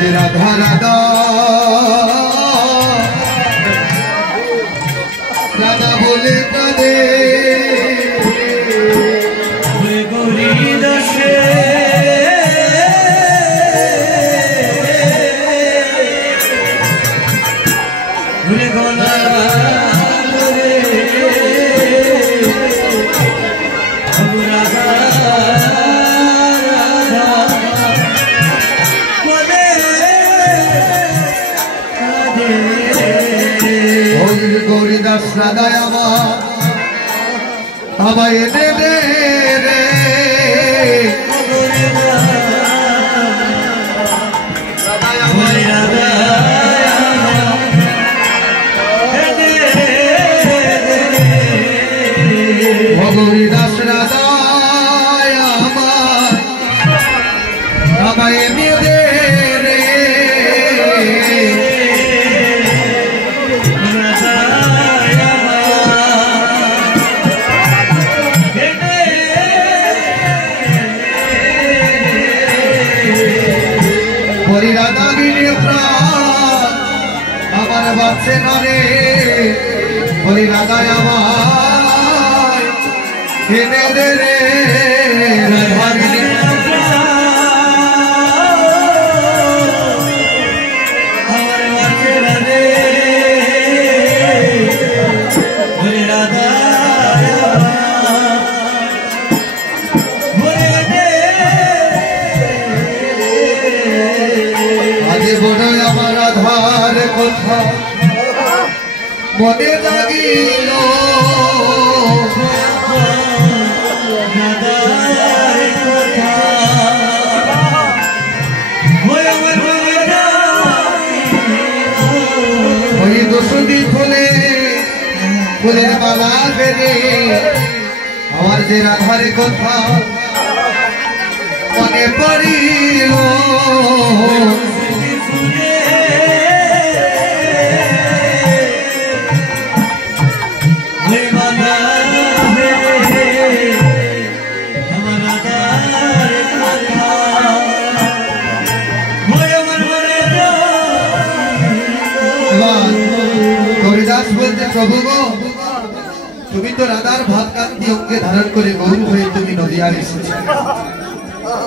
आज राधा राधा राधा बोले कदे गौरी दशे गोला गौरीदास राधा हमाय दे दे रे गौरीदास राधा हमाय दे दे राधा गिने আমার বাঁচে না রে ওই রাধা আমার এনে দে রে রাধা गिने আমার বাঁচে না রে ওই রাধা আমার রাধার কথা মনে জাগিল ওই দোষী ফুলে ফুলের বালা ফেরে আমার যে রাধার কথা মনে পড়িল प्रभु गो तुमी तो राधार भात कांति अंगे धारण करे गौर हुए तुमी नदियार एसेছো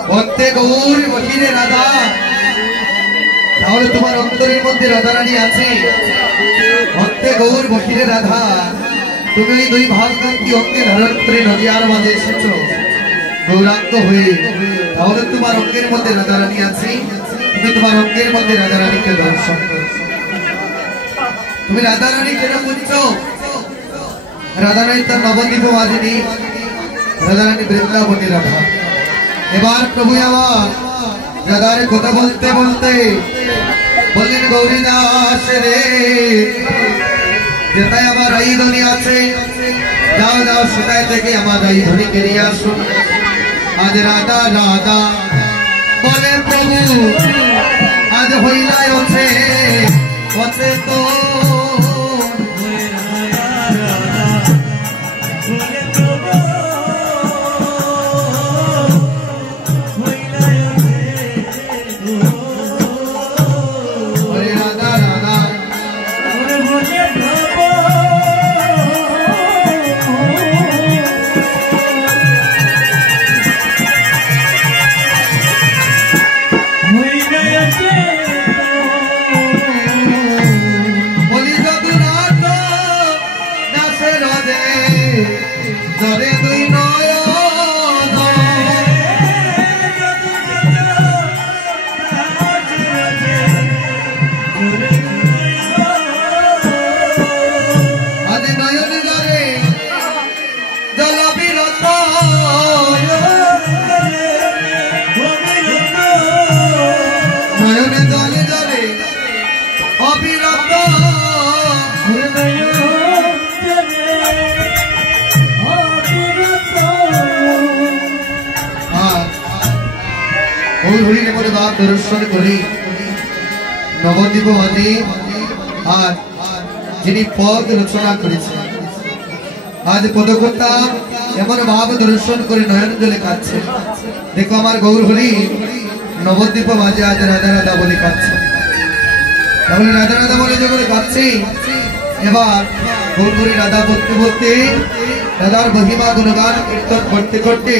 भक्ते गौर बहिरे राधा তাহলে তোমার অন্তরের মধ্যে রাধা রানী আছে ভক্তে গৌর বহিরে রাধা তুমি এই দুই ভাত কান্তি অঙ্গে ধারণ করে নদিয়ার মাঝে এসেছো গৌরাঙ্গ হয়ে তাহলে তোমার অঙ্গের মধ্যে রাধা রানী আছে তুমি তোমার অঙ্গের মধ্যে রাধা রানীকে দর্শন করো তুমি রাধা রানী কেন বুঝছো রাধা রানী তার নবদ্বীপ বাজিনী রাধা রানী বৃন্দাবনী রাধা এবার প্রভু আমার রাধার কথা বলতে বলতে বললেন গৌরীদাস রে যেটাই আমার রাইধনী আছে যাও যাও সেটাই থেকে আমার রাইধনীকে নিয়ে আসুন আজ রাধা রাধা বলে প্রভু আজ হইলাই আছে হতে তো दर्शन करी नवद्वीप माने आज जिनी पद रचना करेছেন आज पदकर्ता एमन भाव दर्शन करे नयन जले काছে देखो आमार गौर हरि নবদ্বীপ মাঝে আজ রাধা রাধা বলে কাঁদছে। তাহলে রাধা রাধা বলে যখন কাঁদছে, এবার গৌরী রাধা বলতে বলতে রাধার মহিমা গুণগান কীর্তন করতে করতে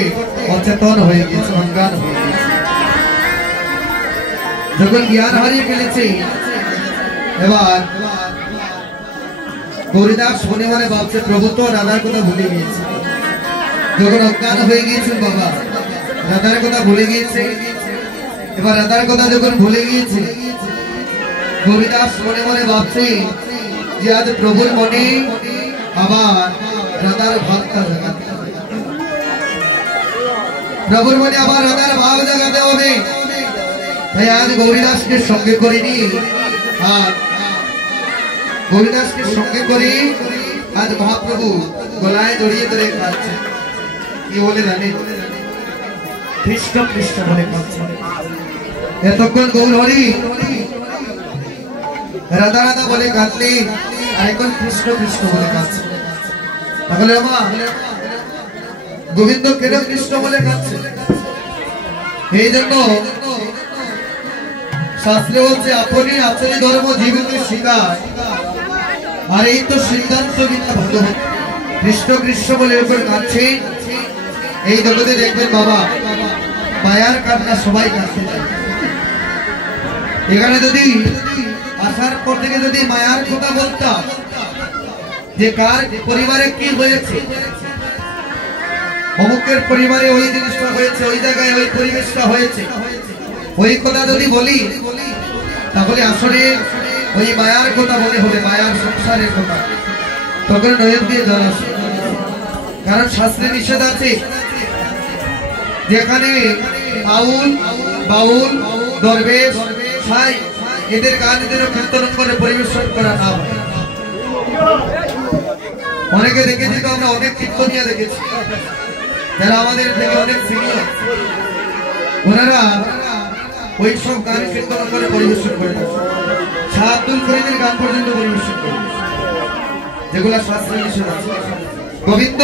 অচেতন হয়ে গেছে, অজ্ঞান হয়ে গেছে। যখন জ্ঞান হারিয়ে ফেলেছে, এবার গৌরীদাস মনে মনে ভাবছে প্রভু তো রাধার কথা ভুলে গিয়েছে। যখন অজ্ঞান হয়ে গিয়েছেন বাবা, রাধার কথা ভুলে গিয়েছে। এবার রাধার কথা যখন ভুলে গিয়েছে, গৌরীদাস মনে মনে ভাবছে যে আজ প্রভুর মনে আবার রাধার ভাবটা জাগাতে হবে, প্রভুর মনে আবার রাধার ভাব জাগাতে হবে। তাই আজ গৌরীদাসকে সঙ্গে করে নিয়ে, আর গৌরীদাসকে সঙ্গে করে আজ মহাপ্রভু গলায় জড়িয়ে ধরে কাঁদছে। কি বলে জানে? কৃষ্ণ কৃষ্ণ বলে কাঁদছে। এতক্ষণ গৌর হরি রাধা রাধা বলে কাঁদলে, আর এখন কৃষ্ণ কৃষ্ণ বলে কাঁদছে। তাহলে আমার গোবিন্দ কেন কৃষ্ণ বলে কাঁদছে? এই জন্য শাস্ত্রে বলছে আপনি আচরি ধর্ম জীবকে শিখায়, আর এই তো সিদ্ধান্ত গীতা ভগবত। কৃষ্ণ কৃষ্ণ বলে এরপর কাঁদছে। এই জগতে দেখবেন বাবা, মায়ার কান্না সবাই কাঁদতে চায়। এখানে যদি আসার পর থেকে যদি মায়ার কথা বলতাম যে কার পরিবারে কি হয়েছে, অমুকের পরিবারে ওই জিনিসটা হয়েছে, ওই জায়গায় ওই পরিবেশটা হয়েছে, ওই কথা যদি বলি, তাহলে আসলে ওই মায়ার কথা মনে হবে, মায়ার সংসারের কথা। তখন নয়ন দিয়ে জল আসে। কারণ শাস্ত্রে নিষেধ আছে যেখানে আউল বাউল দরবেশ সাই এদের গান এদের কীর্তন করে পরিবেশন করা না হয়। অনেকে দেখেছি তো, আমরা অনেক কীর্তনিয়া দেখেছি যারা আমাদের থেকে অনেক সিনিয়র, ওনারা ওই সব গান কীর্তন করে পরিবেশন করে শাহ আব্দুল ফরিদের গান পর্যন্ত পরিবেশন করে, যেগুলা শাস্ত্রে নিষেধ আছে। গোবিন্দ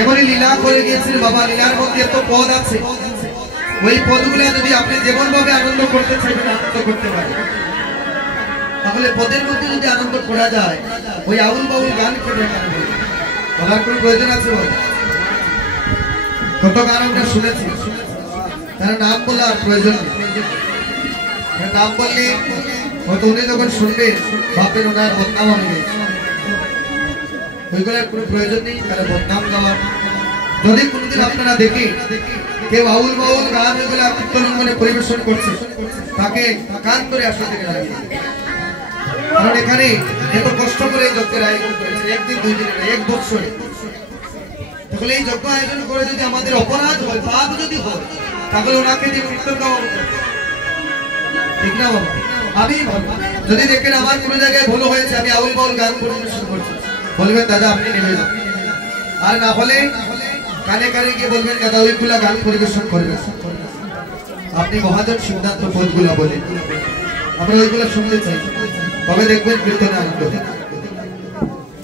এবারে লীলা করে গিয়েছেন বাবা। লীলার মধ্যে এত পদ আছে, ওই পদগুলা যদি আপনি যেমন ভাবে আনন্দ করতে চাইবেন আনন্দ করতে পারেন। তাহলে পদের মধ্যে যদি আনন্দ করা যায়, ওই আউল বাউল গান কেন বলার কোন প্রয়োজন আছে? বল, কত গান আমরা শুনেছি, তারা নাম বলার প্রয়োজন নেই। নাম বললে হয়তো উনি যখন শুনবেন ভাববেন ওনার বদনাম আমি গেছি, ওইগুলোর কোনো প্রয়োজন নেই। তারা বদনাম গাওয়ার যদি কোনদিন আপনারা দেখি কেউ আউল বাউল গান এগুলো কীর্তন মানে পরিবেশন করছে, তাকে কান করে আসা থেকে লাগিয়ে। কারণ এখানে এত কষ্ট করে যজ্ঞের আয়োজন করেছে, একদিন দুই দিন, এক বছরে। তাহলে এই যজ্ঞ আয়োজন করে যদি আমাদের অপরাধ হয়, পাপ যদি হয়, তাহলে ওনাকে যে কীর্তন গাওয়া ঠিক না বাবা? আমি যদি দেখেন আমার কোনো জায়গায় ভুল হয়েছে, আমি আউল বাউল গান পরিবেশন করছি, বলবেন দাদা আপনি নেমে যান। আর না হলে কানে কানে গিয়ে বলবেন দাদা ওইগুলা গান পরিবেশন করবেন। আপনি মহাজন সিদ্ধান্ত পদগুলা বলেন, আমরা ওইগুলা শুনতে চাই, তবে দেখবেন কীর্তনে আনন্দ।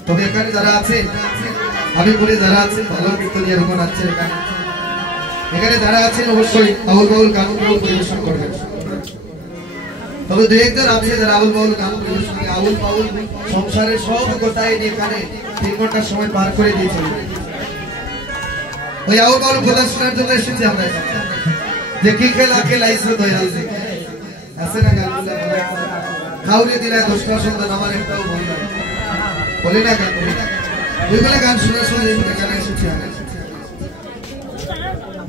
তবে এখানে যারা আছে, আমি বলি যারা আছেন ভালো কীর্তনী এরকম আছেন এখানে যারা আছেন, অবশ্যই আউল বাউল গানগুলো পরিবেশন করবেন। তবে দু একজন আছে যারা আউল বাউল গান পরিবেশন, আউল বাউল সংসারের সব গোটাই নিয়ে এখানে 3 ঘন্টার সময় পার করে দিয়েছিল। ওই আউল বাউল কথা শোনার জন্য এসেছি আমরা, যে কি খেলা খেলাইছে দয়া আছে আছে না গানগুলো খাউরে দিলে 10টা সন্তান আমার একটাও বলি না গান, ওইগুলা গান শোনার জন্য এখানে এসেছি আমরা,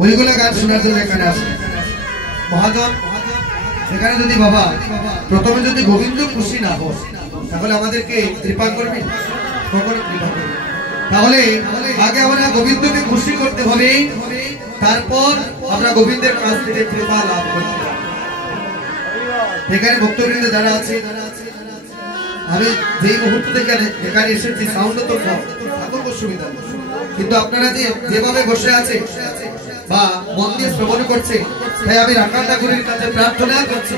ওইগুলা গান শোনার জন্য এখানে আসে মহাজন। এখানে যদি বাবা প্রথমে যদি গোবিন্দ খুশি না হয়, তাহলে আমাদেরকে কৃপা করবে, কখনো কৃপা করবে। তাহলে আগে আমরা গোবিন্দকে খুশি করতে হবে, তারপর আমরা গোবিন্দের কাছ থেকে কৃপা লাভ করতে হবে। এখানে ভক্তবৃন্দ যারা আছে, আমি যেই মুহূর্ত থেকে এখানে এসেছি সাউন্ড তো এখন অসুবিধা, কিন্তু আপনারা যেভাবে বসে আছে বা মন দিয়ে শ্রবণ করছে, তাই আমি রাখাল ঠাকুরের কাছে প্রার্থনা করছি,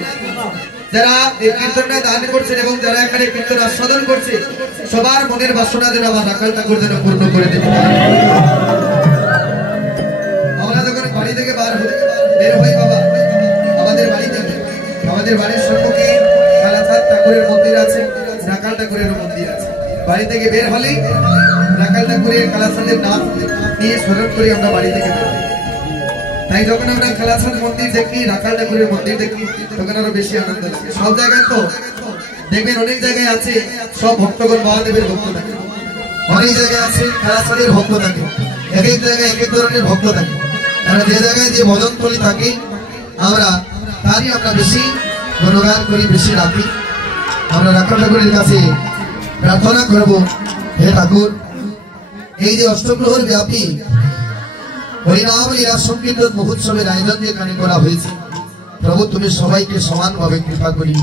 যারা এই কীর্তনটা দান করছেন এবং যারা এখানে কীর্তন আস্বাদন করছে, সবার মনের বাসনা যেন আমার রাখাল ঠাকুর যেন পূর্ণ করে দেবে। আমরা যখন বাড়ি থেকে বের হই বাবা, আমাদের বাড়ির সম্মুখে কালাচাঁদ ঠাকুরের মন্দির আছে, রাখাল ঠাকুরের মন্দির আছে। বাড়ি থেকে বের হলেই রাখাল ঠাকুরের কালাচাঁদের নাম নিয়ে স্মরণ করে আমরা বাড়ি থেকে বের হই। তাই যখন আমরা কালাচাঁদ মন্দির দেখি, রাখাল ঠাকুরের মন্দির দেখি, তখন আরো বেশি আনন্দ লাগে। সব জায়গায় তো দেখবেন অনেক জায়গায় আছে সব ভক্তগণ মহাদেবের ভক্ত থাকে, অনেক জায়গায় আছে কালাচাঁদের ভক্ত থাকে, এক এক জায়গায় এক এক ধরনের ভক্ত থাকে। আমরা যে জায়গায় যে ভজনস্থলী থাকে আমরা তারই আমরা বেশি গুণগান করি, বেশি রাখি। আমরা রাখাল ঠাকুরের কাছে প্রার্থনা করব, হে ঠাকুর, এই যে অষ্টপ্রহর ব্যাপী হরিনাম লীলা সংকীর্তন মহোৎসবের আয়োজন যেখানে করা হয়েছে, প্রভু তুমি সবাইকে সমানভাবে কৃপা করি।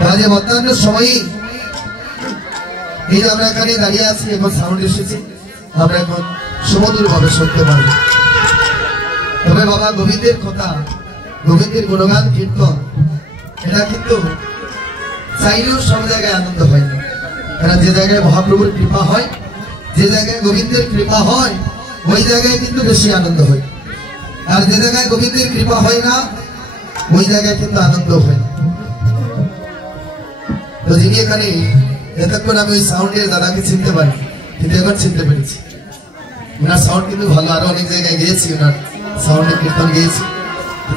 কাজে বর্তমান সময়ে এই যে আমরা এখানে দাঁড়িয়ে আছি, এখন সাউন্ড এসেছে, আমরা এখন সুমধুর ভাবে শুনতে পারব। তবে বাবা গোবিন্দের কথা, গোবিন্দের গুণগান কীর্তন, এটা কিন্তু চাইলেও সব জায়গায় আনন্দ হয় না। কারণ যে জায়গায় মহাপ্রভুর কৃপা হয়, যে জায়গায় গোবিন্দের কৃপা হয়, ওই জায়গায় কিন্তু বেশি আনন্দ হয়। আর যে জায়গায় গোবিন্দের কৃপা হয় না, ওই জায়গায় কিন্তু আনন্দ হয় না। তো যিনি এখানে এতক্ষণ আমি ওই সাউন্ডের দাদাকে চিনতে পারি, কিন্তু এবার চিনতে পেরেছি। ওনার সাউন্ড কিন্তু ভালো, আরো অনেক জায়গায় গিয়েছি, ওনার সাউন্ডে কীর্তন গিয়েছি।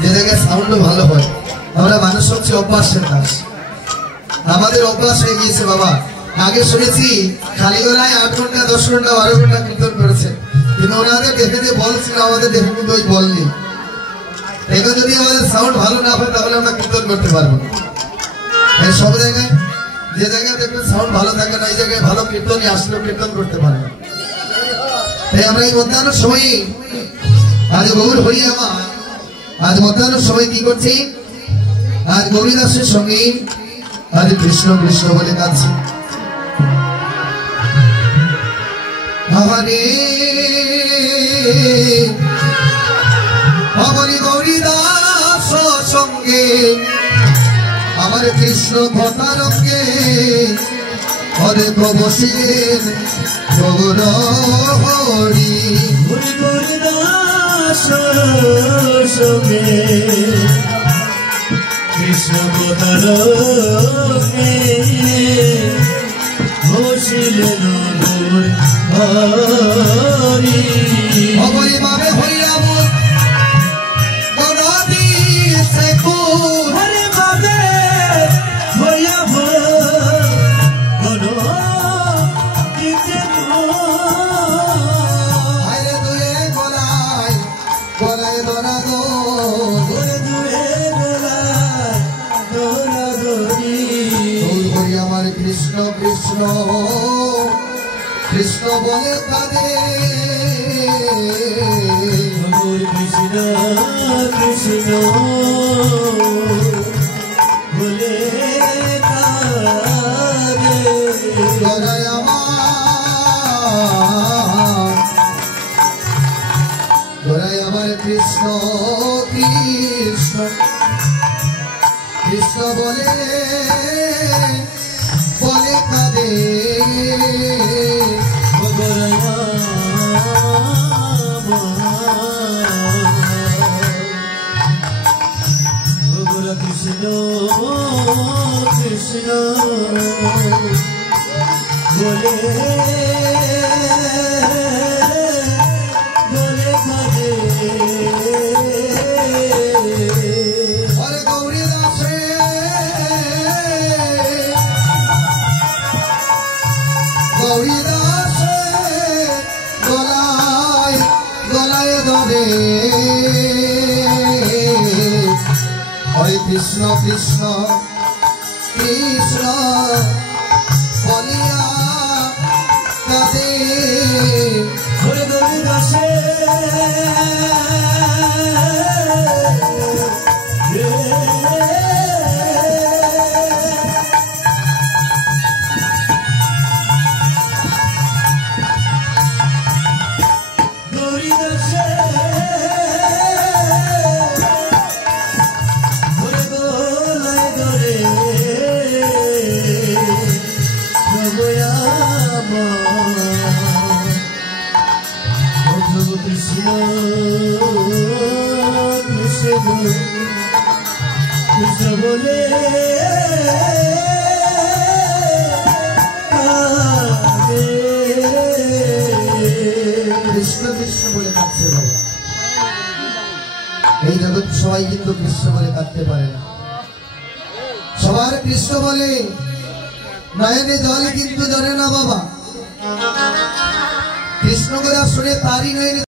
যে জায়গায় সাউন্ডও ভালো হয়, আমরা মানুষ হচ্ছে অভ্যাসের দাস, আমাদের অভ্যাস হয়ে গিয়েছে বাবা। আগে শুনেছি খালি গলায় 8 ঘন্টা 10 ঘন্টা 12 ঘন্টা কীর্তন করেছে, কিন্তু ওনাদের দেখে যে বল ছিল, আমাদের দেখে কিন্তু ওই বল নেই। এখন যদি আমাদের সাউন্ড ভালো না হয় তাহলে আমরা কীর্তন করতে পারবো না। সব জায়গায় যে জায়গায় দেখবেন সাউন্ড ভালো থাকে না, এই জায়গায় ভালো কীর্তনই আসলেও কীর্তন করতে পারবে। তাই আমরা এই মধ্যাহ্নের সময়, আজ গৌর হরি আমার, আজ মধ্যাহ্নের সময় কি করছি, আজ গৌরীদাসের সঙ্গে আজ কৃষ্ণ কৃষ্ণ বলে কাঁদছি। আমার গৌরীদাস সঙ্গে আমার কৃষ্ণ ভট্টারঙ্গে অনেক বসিলেন গৌর হরি। গৌরীদাস সঙ্গে কৃষ্ণ ভট্টারঙ্গে বসিলেন গৌর হরি। হরি বাবে হরিরাম গদাদি সেকু, হরি বাবে হরিরাম গদাদি সেকু। আরে দুয়ে গলায় গলায় দরা দো, দুয়ে গলায় দরা দরি। হরি আমার কৃষ্ণ কৃষ্ণ কৃষ্ণ বলে কাঁদে, কৃষ্ণ কৃষ্ণ বলে কাঁদে। গলায় আমার কৃষ্ণ কৃষ্ণ কৃষ্ণ বলে বলে কাঁদে। কৃষ্ণ কৃষ্ণ বলে বলে কাঁদে। আরে গৌরীদাসে গৌরীদাসে গলায় গলায় ধরে, হরে কৃষ্ণ কৃষ্ণ কৃষ্ণ বলিয়া কাঁদে। হরে গৌরীদাসে কৃষ্ণ কৃষ্ণ বলে কৃষ্ণ কৃষ্ণ বলে কাঁদছে বাবা। এই জগৎ সবাই কিন্তু কৃষ্ণ বলে কাঁদতে পারে না। সবার কৃষ্ণ বলে নয়নে জল কিন্তু ধরে না বাবা। কৃষ্ণ কথা শুনে তারই নয়নে